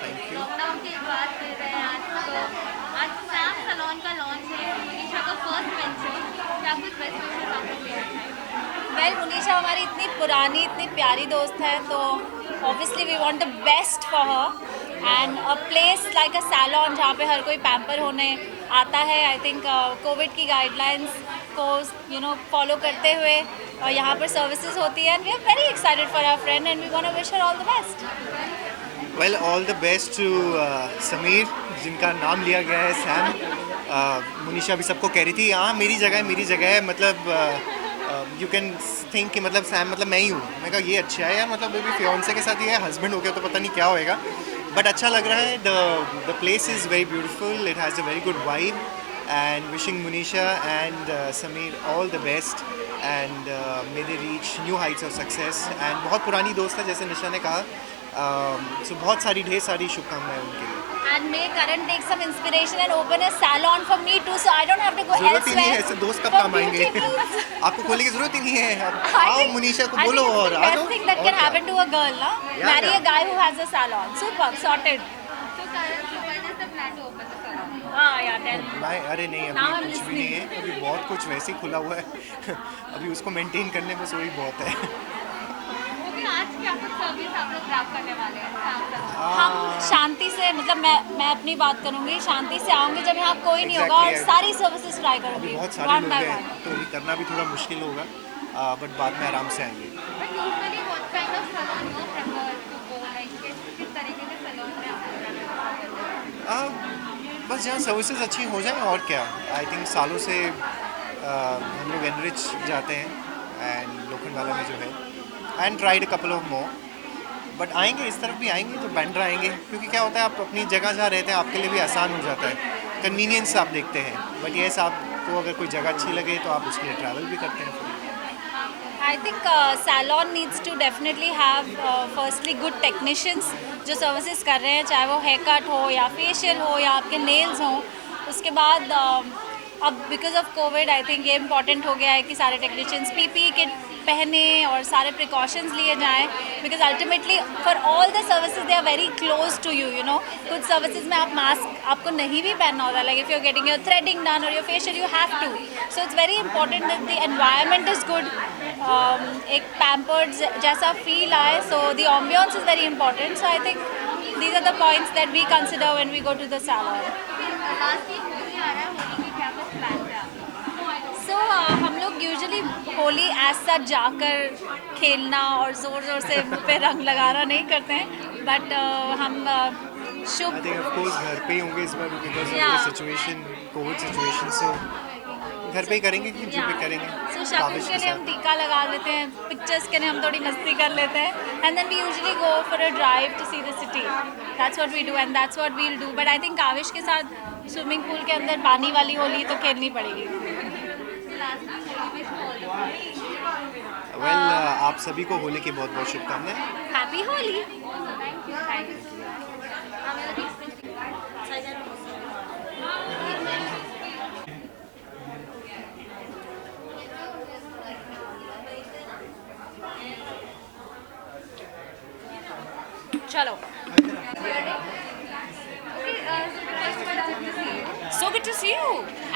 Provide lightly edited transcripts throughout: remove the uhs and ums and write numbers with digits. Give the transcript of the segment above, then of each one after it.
Thank you. Lockdown के बाद मिल रहे हैं आज तो आज सैम सलोन का लॉन्च है मनीषा का फर्स्ट वेंचर क्या कुछ बेस्ट विशेस आपको देना चाहिए। वेल मुनीशा हमारी इतनी पुरानी इतनी प्यारी दोस्त है तो obviously we want the best for her and a place like a salon जहाँ पे हर कोई पैम्पर होने आता है। आई थिंक कोविड की गाइडलाइंस को फॉलो करते हुए यहाँ पर सर्विसेज होती है and we are very excited for our friend and we want to wish her all the best. Well all the best to Sameer जिनका नाम लिया गया है सैम। मुनीशा भी सबको कह रही थी हाँ मेरी जगह है मतलब यू कैन थिंक कि मतलब सैम मतलब मैं ही हूँ। मैं कहा ये अच्छा है यार मतलब अभी फियोन्से के साथ ही है, हस्बैंड हो गया तो पता नहीं क्या होएगा बट अच्छा लग रहा है। The place is very beautiful, it has a very good vibe and wishing Munisha and Sameer all the best and may they reach new heights of success. And बहुत पुरानी दोस्त है जैसे निशा ने कहा, सो बहुत सारी ढेर सारी शुभकामनाएं उनके लिए। And may Karan take some inspiration and open a salon for me too, so I don't have to go जरूरत ही नहीं है, elsewhere. ऐसे दोस्त कब for काम आएंगे beauty tips. आपको खोलने की जरूरत ही नहीं है। आप I आओ think- मुनीशा को I बोलो think और it's आ the जाओ। best thing that और can क्या? happen to a girl, na? Yeah, Marry yeah. a guy who has a salon. Super, sorted. So Karan, so when is the plan to open the salon? हाँ यार, tell. मैं अरे नहीं Now अभी I'm कुछ भी नहीं है, अभी बहुत कुछ वैसे ही खुला हुआ है अभी उसको मेंटेन करने में वही बहुत है। ओके आज क्या कुछ सर्विस आप लोग ग्रैब करने वाले हैं सैम सलोन। हम शांति से मतलब मैं अपनी बात करूंगी, शांति से आऊंगी जब यहाँ कोई नहीं होगा और Exactly. सारी सर्विसेज ट्राई अभी करूंगी बहुत सारे one लोग by हैं one. तो अभी करना भी थोड़ा मुश्किल होगा बट बाद में आराम से आएंगे। But usually what kind of salon you prefer to go like किस तरीके के सलोन में आप जाना पसंद करते हैं। बस जहाँ सर्विसेज अच्छी हो जाए और क्या। आई थिंक सालों से हम लोग एनरिच जाते हैं एंड लोखंडवाला में जो है and tried a couple of more but आएंगे इस तरफ भी आएंगे तो बैंड्रा आएंगे क्योंकि क्या होता है आप अपनी जगह जहाँ रहते हैं आपके लिए भी आसान हो जाता है, कन्वीनियंस आप देखते हैं बट येस आपको अगर कोई जगह अच्छी लगे तो आप उसके लिए ट्रैवल भी करते हैं। I think salon needs to definitely have firstly good technicians जो सर्विसेज कर रहे हैं, चाहे वो हेयर कट हो या फेशियल हो या आपके नेल्स हों। उसके बाद अब because of Covid I think ये इम्पॉर्टेंट हो गया है कि सारे टेक्नीशियंस पीपी किट पहने और सारे प्रिकॉशंस लिए जाएं because ultimately for all the services they are very close to you know. कुछ सर्विसेज में आप मास्क आपको नहीं भी पहनना होता, like if you are getting your threading done और your facial you have to, so it's very important that the environment is good, एक पैम्पर्ड जैसा फील आए, so the ambiance is very important. So I think these are the points that we consider when we go to the salon. Last week Holi आ रहा है, होली के क्या कुछ plan है आपके। सो हम लोग यूजुअली होली एज सच जाकर खेलना और ज़ोर ज़ोर से मुँह पे रंग लगाना नहीं करते हैं, बट हम शुभ आई थिंक ऑफ कोर्स घर पे ही होंगे इस बार because of Yeah. The situation, covid situation, so घर पे ही करेंगे कि जो भी करेंगे सो शॉपिंग काबिश के के लिए हम साथ। टीका लगा लेते हैं, पिक्चर्स के लिए हम थोड़ी मस्ती कर लेते हैं and then we usually go for a drive to see the city. That's what we do and that's what we will do, but I think Kavish के साथ स्विमिंग पूल के अंदर पानी वाली होली तो खेलनी पड़ेगी। वेल आप सभी को होली की बहुत बहुत शुभकामनाएं। हैप्पी होली। चलो So good to see you,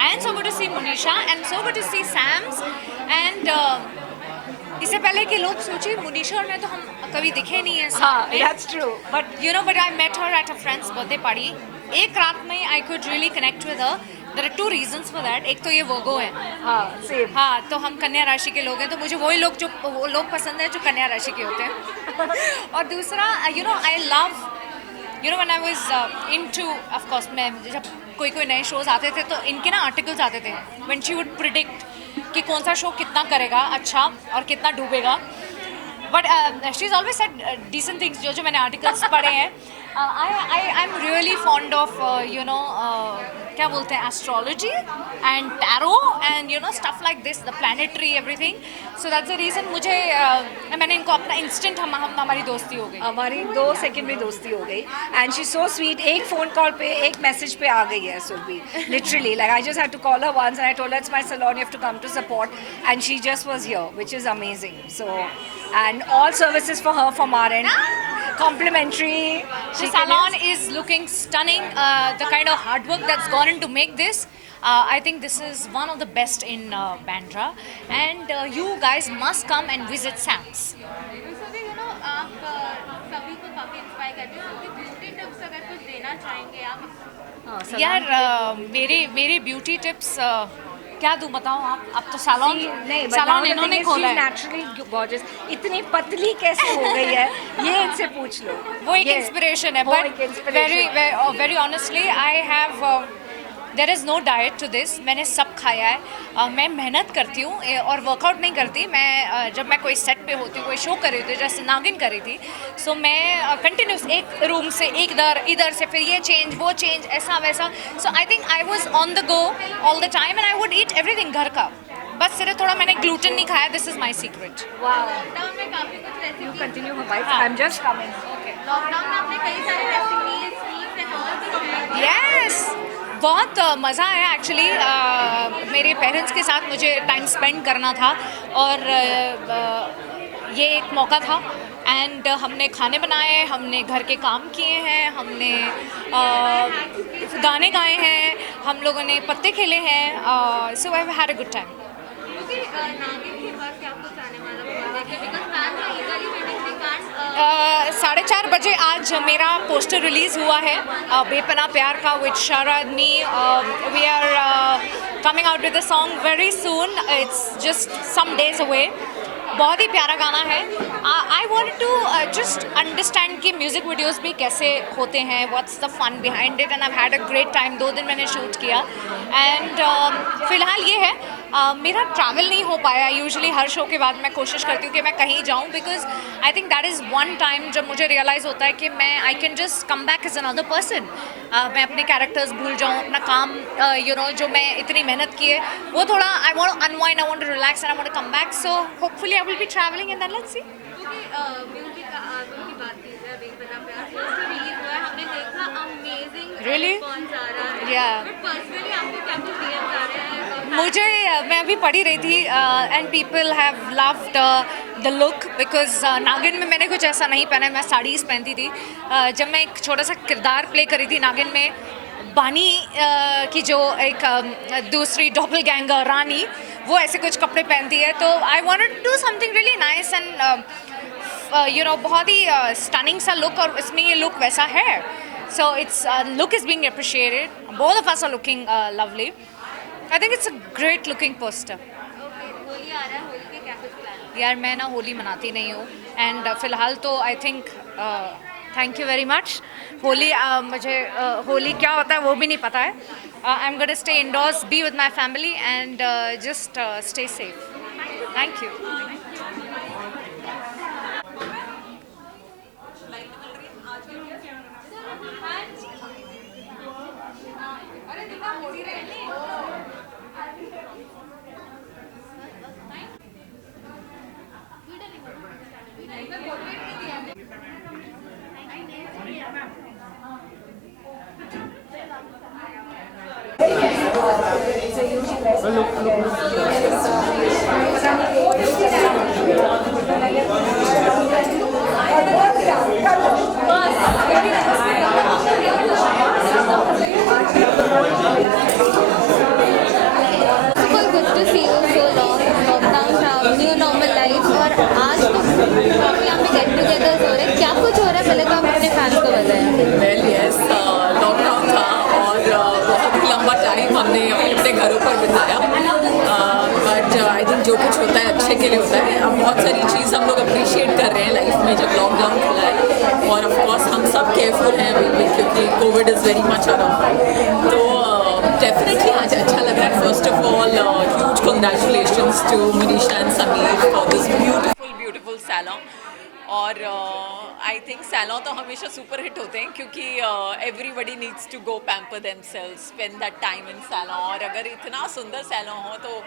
and so good to see Monisha, and so good to see Sam's, and इससे पहले कि लोग सोचे मुनीशा और मैं तो हम कभी दिखे नहीं हैं साथ में। That's true. But But I met her at a friend's birthday party. एक रात में I could really connect with her. There are two reasons for that. एक तो ये Virgo है, same. हाँ, तो हम कन्या राशि के लोग हैं, तो मुझे वही लोग वो लोग पसंद है जो कन्या राशि के होते हैं। और दूसरा I love when I was into, of course, मैं जब कोई नए शोज आते थे तो इनके ना आर्टिकल्स आते थे when she would predict कि कौन सा शो कितना करेगा अच्छा और कितना डूबेगा, but she is always said decent things जो मैंने आर्टिकल्स पढ़े हैं। I am really fond of क्या बोलते हैं astrology and tarot and stuff like this, the planetary everything, so that's the reason मुझे मैंने इनको अपना इंस्टेंट हमारी दोस्ती हो गई। हमारी 2 सेकंड में दोस्ती हो गई एंड शी सो स्वीट। एक फ़ोन कॉल पे एक मैसेज पे आ गई है Surbhi, literally like I just had to call her once and I told her it's my salon, you have to come to support, and she just was here, which is amazing. So and all services for her from our end, complimentary. The salon is looking stunning. The kind of hard work that's gone in to make this. I think this is one of the best in Bandra. And you guys must come and visit Sam's. वैसे भी आप सभी को काफ़ी inspire करते हैं, क्योंकि beauty tips अगर कुछ देना चाहेंगे आप? यार मेरे ब्यूटी टिप्स क्या दूँ बताओ आप तो सैलून नहीं सैलून इन्होंने खोला है। नेचुरली गॉर्जियस, इतनी पतली कैसे हो गई है ये इनसे पूछ लो। वो एक इंस्पिरेशन है, वो बट एक inspiration very honestly I have there is no diet to this. मैंने सब खाया है। मैं मेहनत करती हूँ और वर्कआउट नहीं करती। मैं जब मैं कोई सेट पे होती हूँ, कोई शो कर रही थी, जैसे नागिन कर रही थी, सो मैं कंटिन्यूस एक रूम से एक इधर से फिर ये चेंज वो चेंज ऐसा वैसा। So I think I was on the go all the time and I would eat everything घर का। बस सिर्फ थोड़ा मैंने ग्लूटेन नहीं खाया। This is my secret. Lockdown में काफ़ी कुछ recipe, continue I am just coming. Lockdown में आपने कई सारी रेसिपीज स्वीट्स एंड ऑल भी शेयर किए। यस, बहुत मज़ा आया एक्चुअली। मेरे पेरेंट्स के साथ मुझे टाइम स्पेंड करना था और ये एक मौका था। एंड हमने खाने बनाए, हमने घर के काम किए हैं, हमने गाने गाए हैं, हम लोगों ने पत्ते खेले हैं। So I had a good time. क्योंकि नागिन के बाद क्या कुछ आने वाला प्रोजेक्ट है, because fans are eagerly waiting, they can't 4:30 बजे आज मेरा पोस्टर रिलीज़ हुआ है बेपना प्यार का with Sharad me. We are coming out with a song very soon. It's just some days away. बहुत ही प्यारा गाना है। I want to just understand कि म्यूज़िक वीडियोज़ भी कैसे होते हैं, what's the fun behind it. And I had a great time. 2 दिन मैंने शूट किया। एंड फ़िलहाल ये है मेरा ट्रैवल नहीं हो पाया। यूजुअली हर शो के बाद मैं कोशिश करती हूँ कि मैं कहीं जाऊँ, because I think that is one time जब मुझे रियलाइज़ होता है कि मैं I can just come back as another person. मैं अपने कैरेक्टर्स भूल जाऊँ, अपना काम जो मैं इतनी मेहनत की है वो थोड़ा I want unwind, I want to relax and I want to come back. So hopefully I will be travelling and then let's see. क्योंकि म्यूजिक का आल्बम की बात की जाए, बेपना प्यार फर्स्ट रिलीज हुआ है, हमने देखा अमेजिंग Really? रिस्पॉन्स आ रहा है। Yeah. बट पर्सनली आपको क्या कुछ डीएम्स आ रहे हैं? मुझे मैं अभी पढ़ी रही थी and people have loved the look, because नागिन में मैंने कुछ ऐसा नहीं पहना है। मैं साड़ीज़ पहनती थी। जब मैं एक छोटा सा किरदार प्ले करी थी नागिन में, बानी की जो एक दूसरी डॉपलगैंगर रानी, वो ऐसे कुछ कपड़े पहनती है। तो I wanted to do something really nice and बहुत ही स्टनिंग सा लुक, और इसमें ये लुक वैसा है। So it's look is being appreciated. Both of us are looking lovely. I think it's a great looking poster. Okay, Holi आ रहा है, होली के क्या कुछ प्लान? यार मैं ना होली मनाती नहीं हूँ एंड फ़िलहाल तो I think thank you very much. Holi मुझे होली क्या होता है वो भी नहीं पता है। I am gonna stay endorse, be with my family and just stay safe. Thank you. Super good to see you so long. Lockdown था, न्यू नॉर्मल लाइफ, और आज तो काफ़ी यहाँ पे गेट टुगेदर्स हो रहे हैं। क्या कुछ हो रहा है, पहले तो आप अपने फैंस को बताएं। वेल यस, लॉकडाउन था और बहुत ही लंबा टाइम हमने अपने घरों पर बिताया। बट आई थिंक जो कुछ होता है अच्छे के लिए होता है। अब बहुत सारी चीज़ हम लोग अप्रिशिएट कर रहे हैं लाइफ में जब लॉकडाउन खुला है, और ऑफ कोर्स हम सब केयरफुल हैं अभी भी, क्योंकि Covid is very much around. तो डेफिनेटली आज अच्छा लग रहा है। First of all huge congratulations to Manisha and Sameer for this beautiful salon. और आई थिंक सैलून तो हमेशा सुपर हिट होते हैं, क्योंकि everybody needs to go pamper themselves, spend that time in salon. और अगर इतना सुंदर सैलून हो तो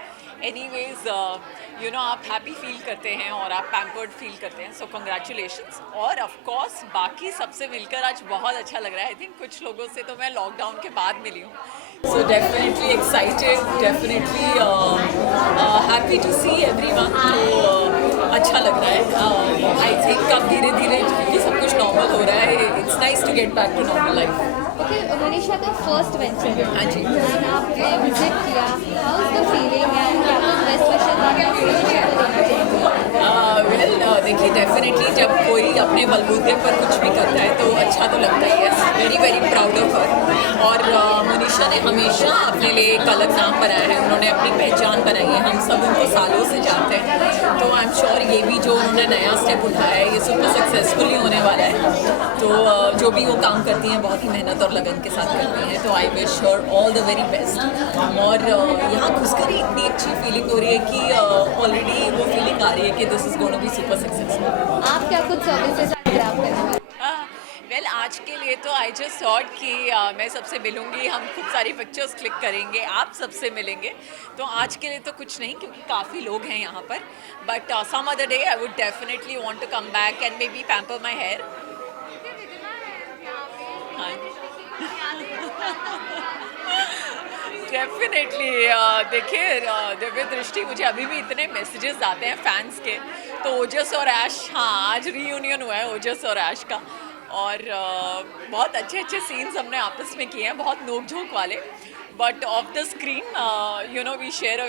एनीवेज आप हैप्पी फील करते हैं और आप पैम्पर्ड फील करते हैं। सो कंग्रेचुलेशंस। और ऑफ कोर्स बाकी सबसे मिलकर आज बहुत अच्छा लग रहा है। आई थिंक कुछ लोगों से तो मैं लॉकडाउन के बाद मिली हूँ, So definitely excited, definitely happy to see everyone. तो अच्छा लग रहा है. I think अब धीरे धीरे क्योंकि सब कुछ नॉर्मल हो रहा है, it's nice to get back to normal life. Okay Manisha का फर्स्ट वेंचर हाँ जी. एंड आपने विजिट किया, how is the feeling and क्या कुछ बेस्ट विशेस आप मनीषा को देना चाहेंगे? वेल देखिए डेफिनेटली जब कोई अपने बलबूते पर कुछ भी करता है तो अच्छा तो लगता ही है. Very very proud of her. और मनीषा ने हमेशा अपने लिए एक अलग नाम बनाया है. उन्होंने अपनी पहचान बनाई है. हम सब उनको सालों से जानते हैं. तो आई एम श्योर ये भी जो उन्होंने नया स्टेप उठाया है ये सुपर सक्सेसफुल ही होने वाला है. तो जो भी वो काम करती हैं बहुत ही मेहनत और लगन के साथ करती हैं. तो I wish her all the very best. और यहाँ घुसकर ही इतनी अच्छी फीलिंग हो रही है कि ऑलरेडी वो फीलिंग आ रही है कि this is gonna be super successful. आप क्या कुछ सर्विसेज आप ग्रैब करने वाले? वेल आज के लिए तो आई जस्ट थॉट कि मैं सबसे मिलूंगी, हम खूब सारी पिक्चर्स क्लिक करेंगे, आप सबसे मिलेंगे. तो आज के लिए तो कुछ नहीं क्योंकि काफ़ी लोग हैं यहाँ पर. But some other day I would definitely want to come back and maybe pamper my hair. Definitely देखिए दिव्य दृष्टि, मुझे अभी भी इतने मैसेजेस आते हैं फैंस के. तो ओजस और ऐश, हाँ आज रीयूनियन हुआ है ओजस और ऐश का. और बहुत अच्छे अच्छे सीन्स हमने आपस में किए हैं, बहुत नोक झोंक वाले. But off the screen you know we share a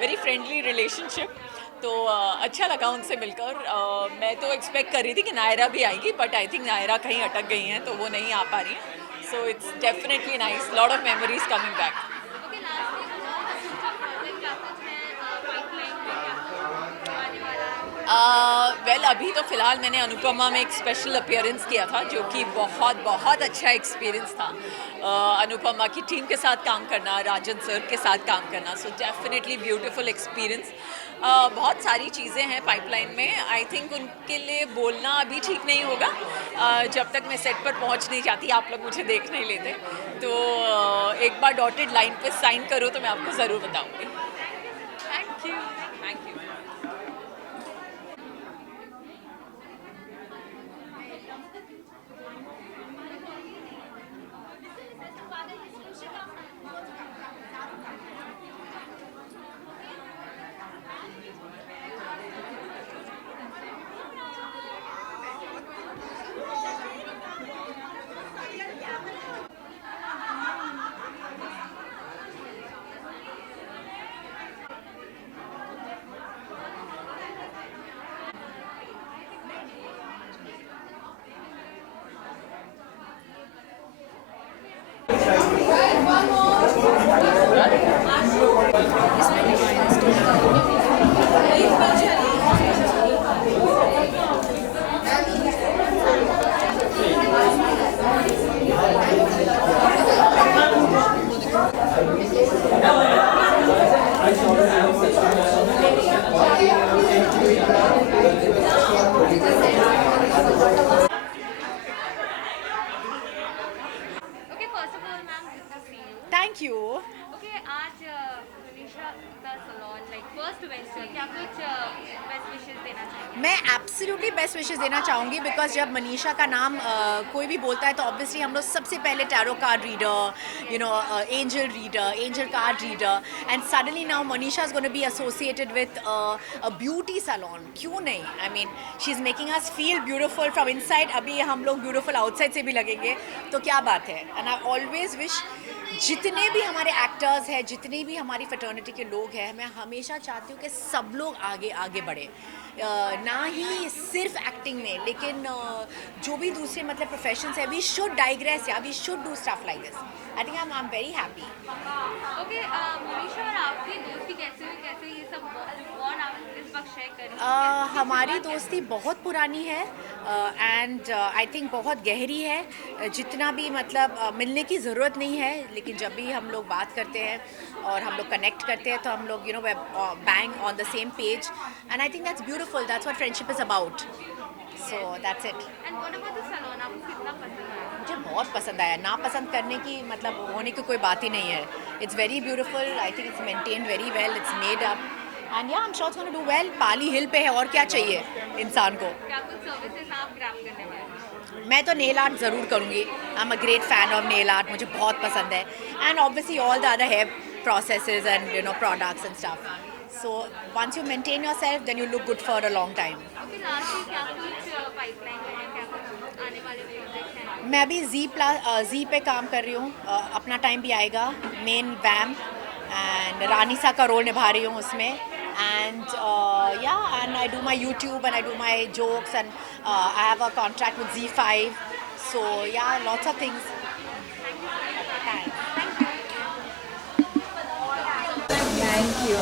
very friendly relationship. तो अच्छा लगा उनसे मिलकर. मैं तो एक्सपेक्ट कर रही थी कि नायरा भी आएगी बट आई थिंक नायरा कहीं अटक गई हैं तो वो नहीं आ पा रही हैं. So it's definitely nice. Lot of memories coming back. Well अभी तो फ़िलहाल मैंने अनुपमा में एक स्पेशल अपीयरेंस किया था जो कि बहुत बहुत अच्छा एक्सपीरियंस था. अनुपमा की टीम के साथ काम करना, राजन सर के साथ काम करना. So definitely beautiful experience. बहुत सारी चीज़ें हैं पाइपलाइन में. आई थिंक उनके लिए बोलना अभी ठीक नहीं होगा. जब तक मैं सेट पर पहुंच नहीं जाती आप लोग मुझे देख नहीं लेते. तो एक बार डॉटेड लाइन पे साइन करो तो मैं आपको ज़रूर बताऊंगी. Thank you. Thank you. Thank you. Okay आज मनीषा का सैलून लाइक फर्स्ट वेंचर, क्या कुछ बेस्ट विशेस देना चाहेंगे? मैं एब्सोल्युटली बेस्ट विशेस देना चाहूँगी बिकॉज जब मनीषा का नाम कोई भी बोलता है तो ऑब्वियसली हम लोग सबसे पहले tarot card reader, you know angel reader, angel card reader, and suddenly now Manisha is gonna be associated with a beauty salon. क्यों नहीं? I mean she is making us feel beautiful from inside. अभी हम लोग beautiful outside से भी लगेंगे तो क्या बात है. एंड आई ऑलवेज विश जितने भी हमारे एक्टर्स हैं, जितने भी हमारी फ्रेटर्निटी के लोग हैं, मैं हमेशा चाहती हूँ कि सब लोग आगे आगे बढ़े. ना ही सिर्फ एक्टिंग में लेकिन जो भी दूसरे मतलब प्रोफेशंस है, वी शुड डाइग्रेस या we should do stuff like this. I think I am very happy. Okay Manisha और आपकी दोस्ती कैसे हुई, कैसे ये सब बॉन्ड आप इस वक्त शेयर करें? हमारी दोस्ती बहुत पुरानी है एंड आई थिंक बहुत गहरी है. जितना भी मतलब मिलने की ज़रूरत नहीं है लेकिन जब भी हम लोग बात करते हैं और हम लोग कनेक्ट करते हैं तो हम लोग you know bang on the same page and I think that's beautiful. That's what friendship is about. So that's it. And what about the salon, आपको कितना पसंद आया? मुझे बहुत पसंद आया. ना पसंद करने की मतलब होने की कोई बात ही नहीं है. It's very beautiful. I think it's maintained very well. It's made up and yeah I am sure it's gonna do well. Pali Hill पे है और क्या चाहिए इंसान को. क्या कुछ सर्विसेज आप ग्रैब करने वाले हैं? मैं तो नेल आर्ट ज़रूर करूँगी. I am a great fan of nail art, मुझे बहुत पसंद है. And obviously all the other hair processes and products and stuff. So once you maintain yourself, then you look good for a long time. अभी last क्या कुछ pipeline में है, क्या कुछ आने वाले प्रोजेक्ट हैं? मैं अभी जी पे काम कर रही हूँ. अपना टाइम भी आएगा. मेन वैम एंड रानीसा का रोल निभा रही हूँ उसमें. And and I do my YouTube and I do my jokes and I have a contract with Z5. So yeah, lots of things. Thanks. Thank you.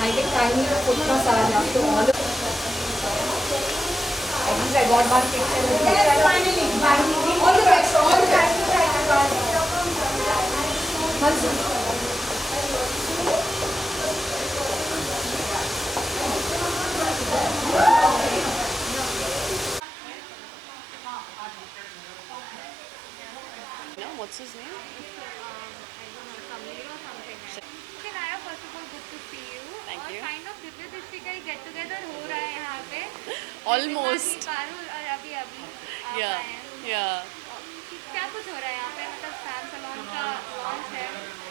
I think I need a foot massage after all of at least I got one picture with you. Yes, finally. All the best. All the best. What's his name? Okay, Naya, first of all, good to see you. Thank और you. kind of Divya दृष्टि का get together हो रहा है यहाँ पे. Almost. Parul और अभी आप Yeah, आए हैं. yeah. क्या कुछ हो रहा है यहाँ पे, मतलब सैम सलोन का लॉन्च है.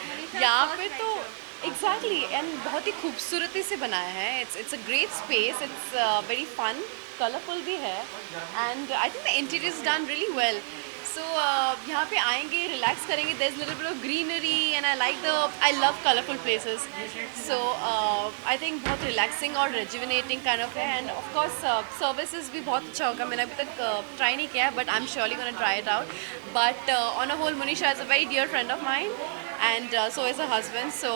मनीषा यहाँ first पे तो venture. एग्जैक्टली एंड बहुत ही खूबसूरती से बनाया है. It's a great space. It's very fun, colourful भी है. And I think the interior is done really well. So यहाँ पे आएंगे, रिलैक्स करेंगे. There is little bit of greenery and I love colourful places. So I think बहुत relaxing और rejuvenating kind of है. And of course services भी बहुत अच्छा होगा. मैंने अभी तक ट्राई नहीं किया है, but I am surely gonna try it out. But on a whole, Monisha is a very dear friend of mine, and so is her husband. So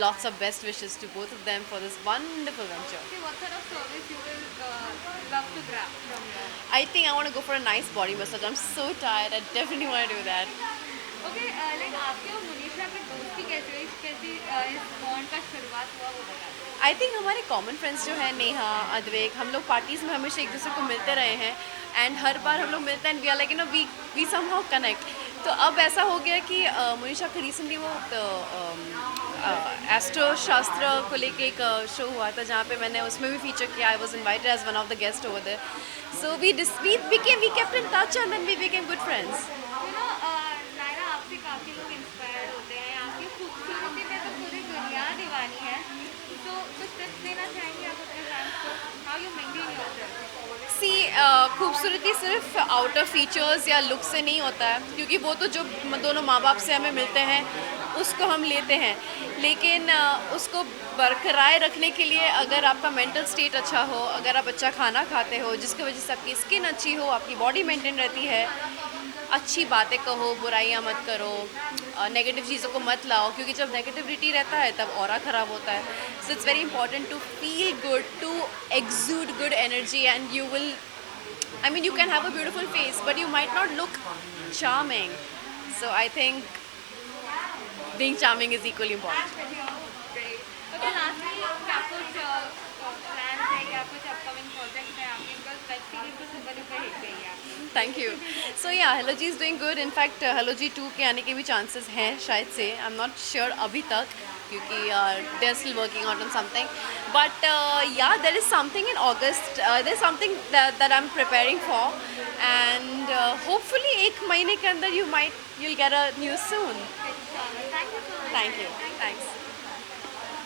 lots of best wishes to both of them for this wonderful venture. Okay, what sort of service you will love to grab from there? I think I want to go for a nice body massage. I'm so tired. I definitely want to do that. Okay, like आपके और मनीषा की दोस्ती कैसे हुई, कैसी इस bond का शुरुआत हुआ, वो बता दो. आई थिंक हमारे कॉमन फ्रेंड्स जो हैं, नेहा, अद्वैक, हम लोग पार्टीज़ में हमेशा एक दूसरे को मिलते रहे हैं. एंड हर बार हम लोग मिलते हैं. We are like we somehow connect. तो अब ऐसा हो गया कि मनीषा का रिसेंटली वो एस्ट्रो शास्त्र को लेके एक शो हुआ था, जहाँ पे मैंने उसमें भी फीचर किया. I was invited as one of the guest over there. So we kept in touch and then we became good friends. Naira, आपसे काफ़ी लोग इंस्पायर होते हैं. आपकी खूबसूरती में तो पूरी दुनिया दीवानी है. तो कुछ टिप्स देना चाहेंगे आप अपने फैंस को, हाउ यू मेंटेन योरसेल्फ? सी खूबसूरती सिर्फ आउटर फीचर्स या लुक से नहीं होता है, क्योंकि वो तो जो दोनों माँ बाप से हमें मिलते हैं उसको हम लेते हैं. लेकिन उसको बरकरार रखने के लिए अगर आपका मेंटल स्टेट अच्छा हो, अगर आप अच्छा खाना खाते हो जिसकी वजह से आपकी स्किन अच्छी हो, आपकी बॉडी मेंटेन रहती है, अच्छी बातें कहो, बुराइयाँ मत करो, नेगेटिव चीज़ों को मत लाओ, क्योंकि जब नेगेटिविटी रहता है तब ऑरा ख़राब होता है. So it's very important to feel good, to exude good energy, and you will, I mean, you can have a beautiful face but you might not look charming. So I think being charming is equally important. Okay, lastly क्या कुछ plans है, क्या कुछ upcoming projects हैं आपके, because web series तो super duper hit गई है आपकी. Thank you. So yeah, Hello G is doing good. In fact, Hello G 2 के आने के भी chances हैं शायद से. I'm not sure अभी तक, क्योंकि they're still working out on something. But yeah, there is something in August. There's something that I'm preparing for, and hopefully एक महीने के अंदर you'll get a news soon. Thank you so much. Thank you. Thanks.